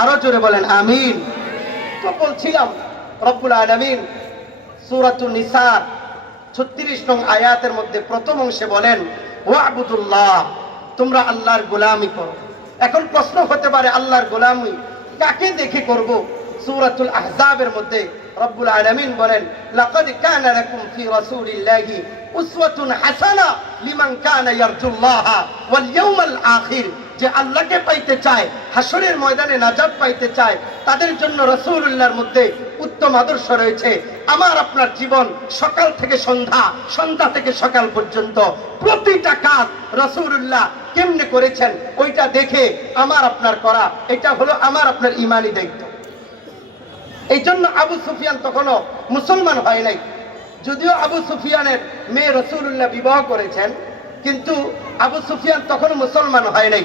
আরও জোরে বলেন, আমিন। তো বলছিলাম, রব্বুল আলামিন, সূরাতুন নিসার 36 নং আয়াতের মধ্যে প্রথম অংশে বলেন, ওয়াবুদুল্লাহ, তোমরা আল্লাহর গোলামি করো। এখন প্রশ্ন হতে পারে, আল্লাহর গোলামি কাকে দেখে করব? সূরাতুল আহজাবের মধ্যে রব্বুল আলামিন বলেন, লাকাদ কানা লাকুম ফি রাসূলিল্লাহি উসওয়াতুন হাসানা লিমান কানা ইয়ারজুল্লাহা ওয়াল ইয়াউমাল আখির। যে আল্লাহকে পাইতে চায় হাসরের ময়দানে নাজাত পাইতে চায়, তাদের জন্য রসুল্লাহর মধ্যে উত্তম আদর্শ রয়েছে। আমার, আপনার জীবন সকাল থেকে সন্ধ্যা সন্ধ্যা থেকে সকাল পর্যন্ত। প্রতিটা কাজ রসুল্লাহ কেমনে করেছেন, ওইটা দেখে আমার, আপনার করা, এটা হলো আমার, আপনার ইমানি দায়িত্ব। এই জন্য আবু সুফিয়ান তখনও মুসলমান হয় নাই। যদিও আবু সুফিয়ানের মেয়ে রসুল্লাহ বিবাহ করেছেন, কিন্তু আবু সুফিয়ান তখনও মুসলমান হয় নাই।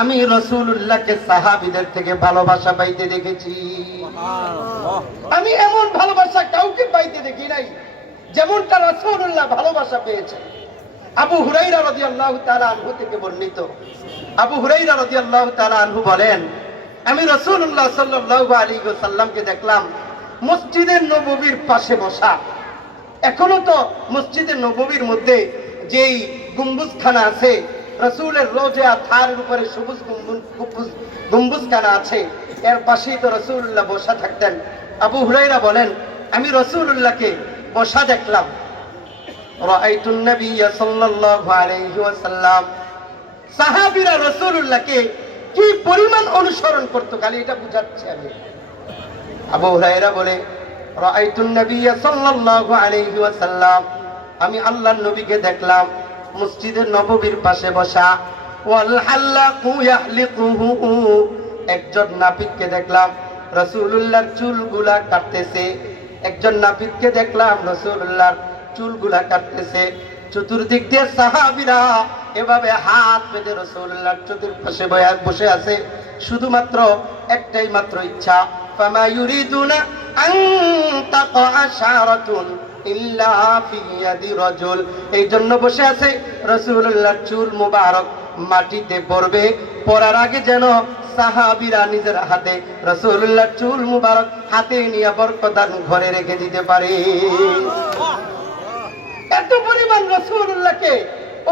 আমি রসুল্লাহকে সাহাবিদের থেকে ভালোবাসা পাইতে দেখেছি। আমি এমন ভালোবাসা কাউকে পাইতে দেখি নাই যেমনটা রসুল্লাহ ভালোবাসা পেয়েছে। আবু হুরাইরা রদি আল্লাহ তালা আনহু থেকে বর্ণিত। আবু হুরাইরা রদি আল্লাহ তালা আনহু বলেন আমি রসুল্লাহ সাল্লাহ আলী সাল্লামকে দেখলাম মসজিদের নববীর পাশে বসা। এখনও তো মসজিদের নববীর মধ্যে যেই গম্বুজখানা আছে রসুলের রোজে থারের উপরে সবুজ গম্বুজ গম্বুজখানা আছে। এর পাশেই তো রসুল্লাহ বসা থাকতেন। আবু হুরাইরা বলেন, আমি রসুল্লাহকে বসা দেখলাম। সাহাবীরা কি পরিমাণ অনুসরণ করত খালি এটা বুঝাচ্ছে আমি। হুরায়রা বলে আমি আল্লাহর নবীকে দেখলাম। মসজিদের নববীর পাশে বসা। একজন নাপিতকে দেখলাম, রাসূলুল্লাহর চুলগুলা কাটতেছে। একজন নাপিতকে দেখলাম, রাসূলুল্লাহর চুলগুলা কাটতেছে। চতুর্দিক দিয়ে সাহাবিরা এভাবে হাত বেঁধে রসুল্লাহর চতুর্পাশে বসে আছে। শুধুমাত্র একটাই মাত্র ইচ্ছা, ফামা ইউরিদুনা আন তাকা শারাতুন এই জন্য বসে আছে রসুল্লাহর চুল মুবারক মাটিতে পড়বে। পড়ার আগে যেন সাহাবিরা নিজের হাতে রসুল্লাহর চুল মুবারক হাতে নিয়ে বরকদান ঘরে রেখে দিতে পারে। এত পরিমাণ রসুল্লাহকে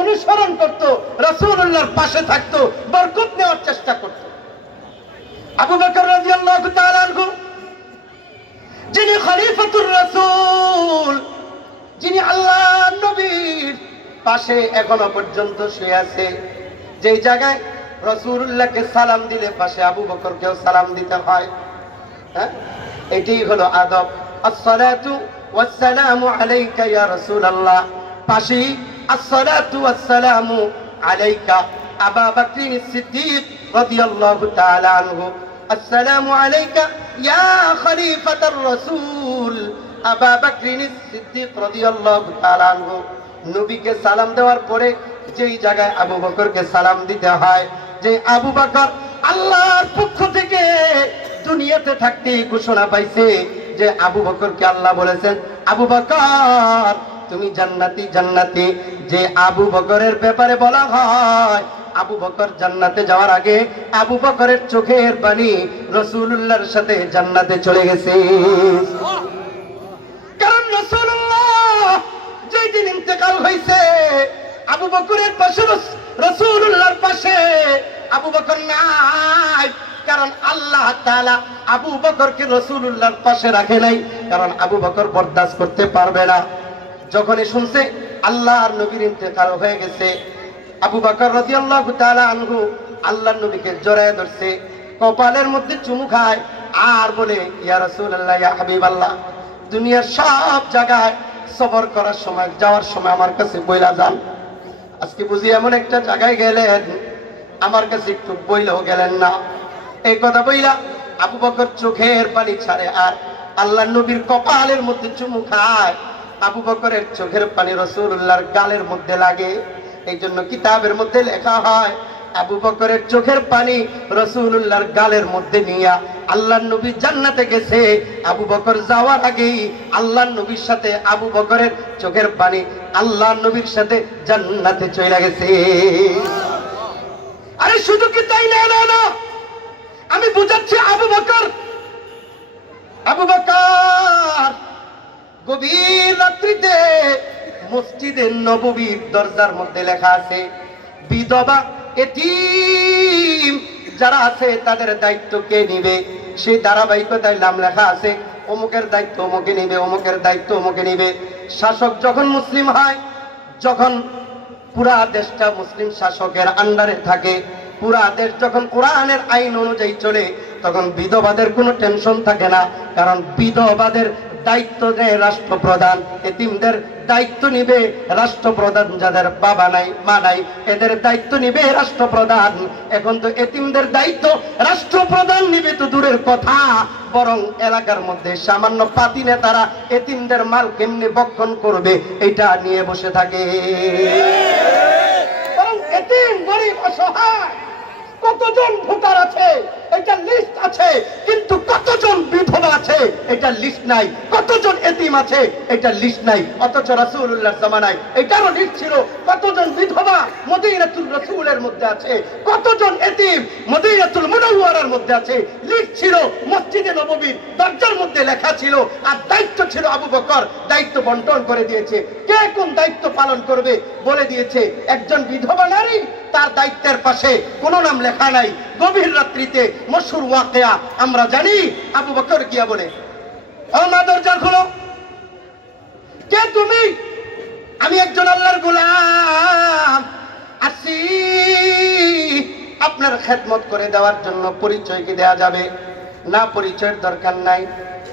অনুসরণ করত রসুল্লাহর পাশে থাকতো, বরকত নেওয়ার চেষ্টা করত। আবু বকর যিনি খলিফাতুর রাসূল যিনি আল্লাহ নবীর পাশে এখনও পর্যন্ত শুয়ে আছে। যেই জায়গায় রসুল্লাহকে সালাম দিলে পাশে আবু বকরকেও সালাম দিতে হয়। হ্যাঁ? এটাই হলো আদব। আসসালাতু ওয়াসসালামু আলাইকা ইয়া রাসূলুল্লাহ। পাশে আসসালাতু ওয়াসসালামু আলাইকা আবা বকর সিদ্দিক রাদিয়াল্লাহু তাআলা আনহু। আসসালামু আলাইকা ইয়া খলিফাতার রাসূল আবা বকর সিদ্দিক রাদিয়াল্লাহু তাআলা আনহু। নবীকে সালাম দেওয়ার পরে যেই জায়গায় আবু বকরকে সালাম দিতে হয় যে আবু বকর আল্লাহর পক্ষ থেকে দুনিয়াতে থাকতে ঘোষণা পাইছে যে আবু বকরকে আল্লাহ বলেছেন, আবু বকর, তুমি জান্নাতি জান্নাতি। যে আবু বকরের ব্যাপারে বলা হয়, আবু বকর জান্নাতে যাওয়ার আগে আবু বকরের চোখের পানি রসুল্লাহর সাথে জান্নাতে চলে গেছে কারণ রসুল্লাহ যেই দিন ইন্তেকাল হয়েছে আবু বকরের পাশে রস- রসুল্লাহর পাশে। আবু বকর নাই, কারণ আল্লাহ তাআলা আবু বকরকে রসুল্লাহর পাশে রাখে নাই, কারণ আবু বকর বরদাস্ত করতে পারবে না। যখনই শুনছে আল্লাহর নবীর ইন্তেকাল হয়ে গেছে, আবু বকর রাদিয়াল্লাহু তাআলা আনহু আল্লাহর নবীকে জড়ায় ধরছে, কপালের মধ্যে চুমু খায় আর বলে, ইয়া রাসূলুল্লাহ, ইয়া হাবিবাল্লাহ, দুনিয়ার সব জায়গায় সফর করার সময়, যাওয়ার সময় আমার কাছে বইলা যান। আজকে বুঝি এমন একটা জায়গায় গেলেন, আমার কাছে একটু বইলেও গেলেন না। এই কথা বইলা আবু বকর চোখের পানি ছাড়ে আর আল্লাহ নবীর কপালের মধ্যে চুমু খায়। আবু বকরের চোখের পানি রসুল্লাহর গালের মধ্যে লাগে। এই জন্য কিতাবের মধ্যে লেখা হয় আবু বকরের চোখের পানি রসুল্লাহর গালের মধ্যে নিয়া আল্লাহ নবী জান্নাতে গেছে। আবু বকর যাওয়ার আগেই আল্লাহ নবীর সাথে আবু বকরের চোখের পানি আল্লাহ নবীর সাথে জান্নাতে চলে গেছে। আরে শুধু কি তাই না না না? আমি বুঝাচ্ছি আবু বকর। আবু বকর, গভীর রাত্রিতে মসজিদের নববীর দরজার মধ্যে লেখা আছে, বিধবা এতিম, যারা আছে তাদের দায়িত্ব কে নিবে? সেই ধারাবাহিকতায় নাম লেখা আছে, অমুকের দায়িত্ব অমুকে নিবে, অমুকের দায়িত্ব অমুকে নিবে। শাসক যখন মুসলিম হয়, যখন পুরা দেশটা মুসলিম শাসকের আন্ডারে থাকে, পুরা দেশ যখন কোরআনের আইন অনুযায়ী চলে, তখন বিধবাদের কোনো টেনশন থাকে না, কারণ বিধবাদের দায়িত্ব নেয় রাষ্ট্রপ্রধান। এতিমদের দায়িত্ব নিবে রাষ্ট্রপ্রধান যাদের বাবা নাই, মা নাই। এদের দায়িত্ব নিবে রাষ্ট্রপ্রধান। এখন তো এতিমদের দায়িত্ব রাষ্ট্রপ্রধান নিবে তো দূরের কথা। বরং এলাকার মধ্যে সামান্য পাতি নেতারা এতিমদের মাল কেমনি বক্ষণ করবে, এটা নিয়ে বসে থাকে। বরং এতিম কতজন ভোটার আছে? এটা লিস্ট আছে, কিন্তু কতজন বিধবা আছে? এটা লিস্ট নাই। কতজন এতিম আছে, এটা লিস্ট নাই। অথচ রাসূলুল্লাহর জামানায় এটারও লিস্ট ছিল কতজন বিধবা মদিনাতুল রাসূলের মধ্যে আছে, কতজন এতিম মদিনাতুল মুনাওয়ারার মধ্যে আছে। লিস্ট ছিল মসজিদে নববীর দরজার মধ্যে লেখা ছিল, আর দায়িত্ব ছিল আবু বকর। দায়িত্ব বন্টন করে দিয়েছে। কে কোন দায়িত্ব পালন করবে বলে দিয়েছে, একজন বিধবা নারী তার দায়িত্বের পাশে কোনো নাম লেখা নাই। গভীর রাত্রিতে মশুর ওয়াকেয়া, আমরা জানি, আবু বকর গিয়া বলে মা দরজা খোলো। কে তুমি? আমি একজন আল্লাহর গোলাম। আসি। আপনার খেদমত করে দেওয়ার জন্য পরিচয় কি দেওয়া যাবে? না, পরিচয়ের দরকার নাই।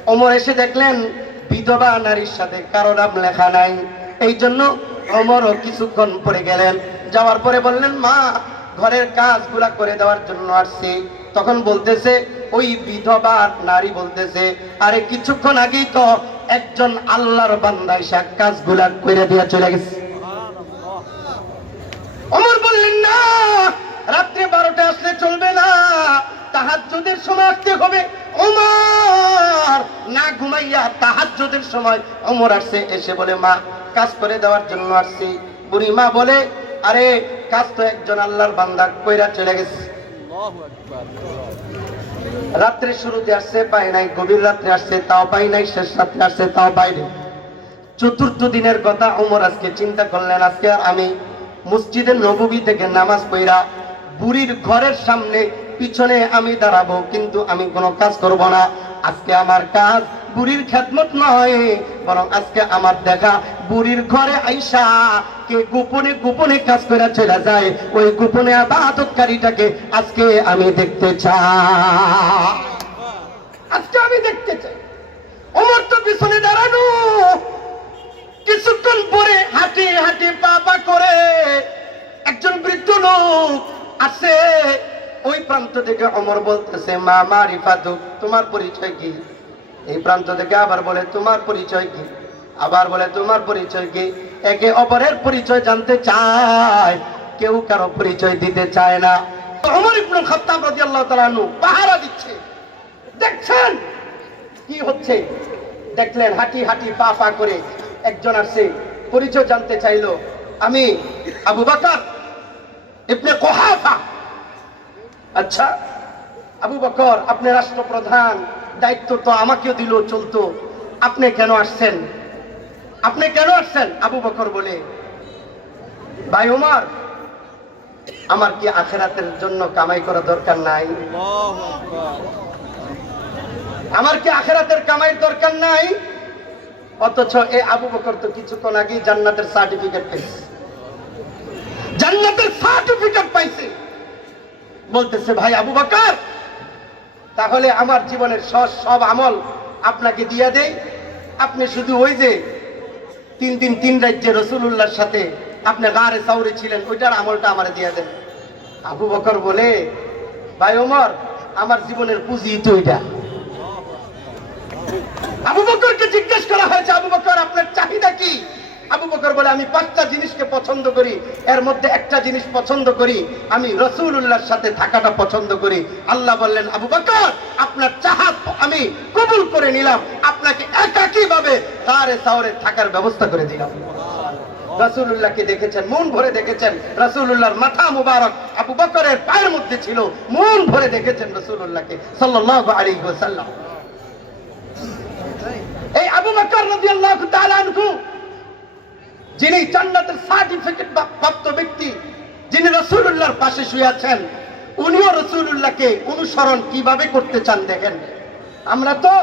অমর এসে দেখলেন, বিধবা নারীর সাথে কারও নাম লেখা নাই। এই জন্য অমরও কিছুক্ষণ পরে গেলেন। যাওয়ার পরে বললেন, মা, ঘরের কাজগুলা করে দেওয়ার জন্য আসছি। তখন বলতেছে ওই বিধবা নারী বলতেছে, আরে কিছুক্ষণ আগেই তো একজন আল্লাহর বান্দা এসে কাজগুলা করে দিয়ে চলে গেছে। অমর বললেন, না, রাত্রে বারোটা আসলে চলবে না, তাহাজ্জুদের সময় আসতে হবে। ওমর না ঘুমাইয়া তাহাজ্জুদের সময় ওমর আসছে, এসে বলে, মা, কাজ করে দেওয়ার জন্য আসছি। বুড়ি মা বলে, আরে, কাজ তো একজন আল্লাহর বান্দা কইরা চলে গেছে। রাত্রে শুরুতে আসছে পাই নাই, গভীর রাত্রে আসছে, তাও পাই নাই, শেষ রাত্রে আসছে, তাও পাই নাই। চতুর্থ দিনের কথা ওমর আজকে চিন্তা করলেন, আজকে আর আমি মসজিদের নবী থেকে নামাজ পড়া বুড়ির ঘরের সামনে পিছনে আমি দাঁড়াবো, কিন্তু আমি কোনো কাজ করব না। আজকে আমার কাজ বুড়ির খেদমত নয়, বরং আজকে আমার দেখা বুড়ির ঘরে আইসা কে গোপনে গোপনে কাজ করে চলে যায়, ওই গোপনে আবাদতকারীটাকে আজকে আমি দেখতে চাই। আজকে আমি দেখতে চাই। ওমর তো পিছনে দাঁড়ানো। কিছুক্ষণ পরে হাঁটি হাঁটি পা পা করে একজন বৃদ্ধ লোক আসে। ওই প্রান্ত থেকে অমর বলতেছে, মা মারিফাতু তোমার পরিচয় কি? এই প্রান্ত থেকে আবার বলে, তোমার পরিচয় কি? আবার বলে, তোমার পরিচয় কি? একে অপরের পরিচয় জানতে চায়। কেউ কারও পরিচয় দিতে চায় না। কি হচ্ছে? দেখলেন হাঁটি হাঁটি পা করে একজন পরিচয় জানতে চাইলো, আমি আবু আচ্ছা আবু বকর, আপনি রাষ্ট্রপ্রধান। দায়িত্ব তো আমাকেও দিল চলতো। আপনি কেন আসছেন? আপনি কেন আসছেন? আবু বকর বলে ভাই ওমর আমার কি আখেরাতের জন্য কামাই করা দরকার নাই? আমার কি আখেরাতের কামাই দরকার নাই? অথচ এ আবু বকর তো কিছুক্ষণ আগেই জান্নাতের সার্টিফিকেট পাইছে। জান্নাতের সার্টিফিকেট পাইছে। বলতেছে ভাই আবু বকর তাহলে আমার জীবনের সব সব আমল আপনাকে দিয়ে দেই। আপনি শুধু ওই যে তিন দিন, তিন রাজ্যে রসুল্লাহর সাথে আপনি গাড়ে সাউরে ছিলেন, ওইটার আমলটা আমার দিয়ে দেন। আবু বকর বলে, ভাই ওমর, আমার জীবনের পুঁজি তো এটা। আবু বকরকে জিজ্ঞেস করা হয়েছে, আবু বকর, আপনার চাহিদা কি? আবু বকর বলে, আমি পাঁচটা জিনিসকে পছন্দ করি। এর মধ্যে একটা জিনিস পছন্দ করি। আমি রসুল্লাহর সাথে থাকাটা পছন্দ করি। আল্লাহ বললেন, আবু বকর, আপনার চাহাত আমি কবুল করে নিলাম। আপনাকে একাকী ভাবে তারে সাওরে থাকার ব্যবস্থা করে দিলাম। রাসূলুল্লাহকে দেখেছেন, মন ভরে দেখেছেন, রাসূলুল্লাহর মাথা মুবারক আবু বকরের পায়ের মধ্যে ছিল, মন ভরে দেখেছেন রাসূলুল্লাহকে সাল্লাল্লাহু আলাইহি ওয়াসাল্লাম। এই আবু বকর রাদিয়াল্লাহু তাআলা আনহু যিনি জান্নাতের সার্টিফিকেট প্রাপ্ত ব্যক্তি, যিনি রাসূলুল্লাহর পাশে শুয়ে আছেন, উনিও রাসূলুল্লাহকে অনুসরণ কীভাবে করতে চান দেখেন। আমরা তো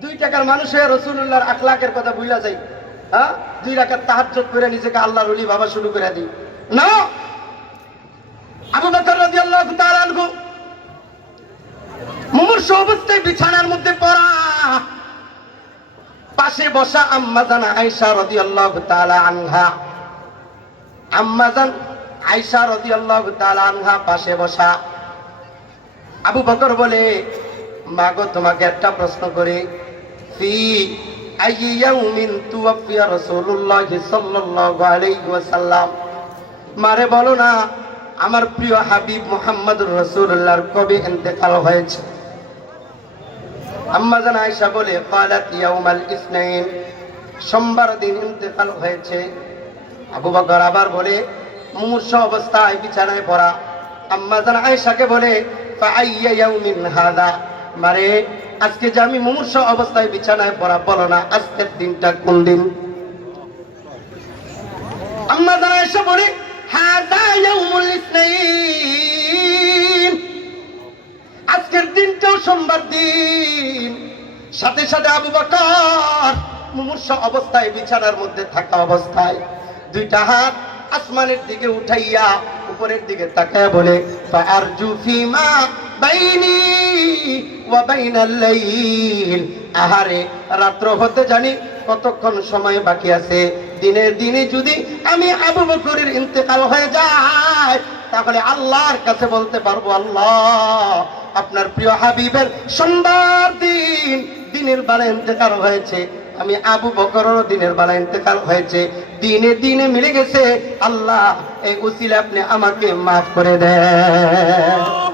দুই টাকার মানুষের রাসূলুল্লাহর আখলাকের কথা ভুলা যাই হ্যাঁ? দুই রাকাত তাহাজ্জুদ করে নিজেকে আল্লাহর ওলি ভাবা শুরু করে দিই। না! আবু বকর তাআলা আনহু মুমূর্ষ অবস্থায় বিছানার মধ্যে পড়া। পাশে বসা আম্মাজান আয়েশা রাদিয়াল্লাহু তাআলা আনহা। আম্মাজান আয়েশা রাদিয়াল্লাহু তাআলা আনহা পাশে বসা। আবু বকর বলে, মাগো, তোমাকে একটা প্রশ্ন করি। মারে বলো না, আমার প্রিয় হাবিব মুহাম্মদুর রাসূলুল্লাহর কবে ইন্তেকাল হয়েছে? আম্মা জান আয়েশা বলে ক্বালাত ইয়াউমাল ইসনাইন। সোমবার দিন ইন্তেকাল হয়েছে। আবু বকর আবার বলে, মুমূর্ষ অবস্থায় বিছানায় পড়া। আম্মা জান আয়েশাকে বলে, ফাআইয়া ইয়াউমিন হাদা মারে, আজকে যে আমি মুমূর্ষ অবস্থায় বিছানায় পড়া, বলো না, আজকের দিনটা কোন দিন? আম্মা জান আয়েশা বলে হাদা ইয়াউমুল ইসনাইন। আজকের দিনটাও সোমবার দিন। সাথে সাথে আবু বকর মুমূর্ষ অবস্থায় বিছানার মধ্যে থাকা অবস্থায় দুইটা হাত আসমানের দিকে উঠাইয়া উপরের দিকে তাকায় বলে আহারে, রাত্র হতে জানি কতক্ষণ সময় বাকি আছে। দিনের দিনে যদি আমি আবু বকরের ইন্তেকাল হয়ে যায়, তাহলে আল্লাহর কাছে বলতে পারব, আল্লাহ আপনার প্রিয় হাবিবের সোমবার দিন, দিনের বেলা ইন্তেকাল হয়েছে। আমি আবু বকরও দিনের বেলা ইন্তেকাল হয়েছে। দিনে দিনে মিলে গেছে। আল্লাহ, এই উসিলে আপনি আমাকে মাফ করে দেন।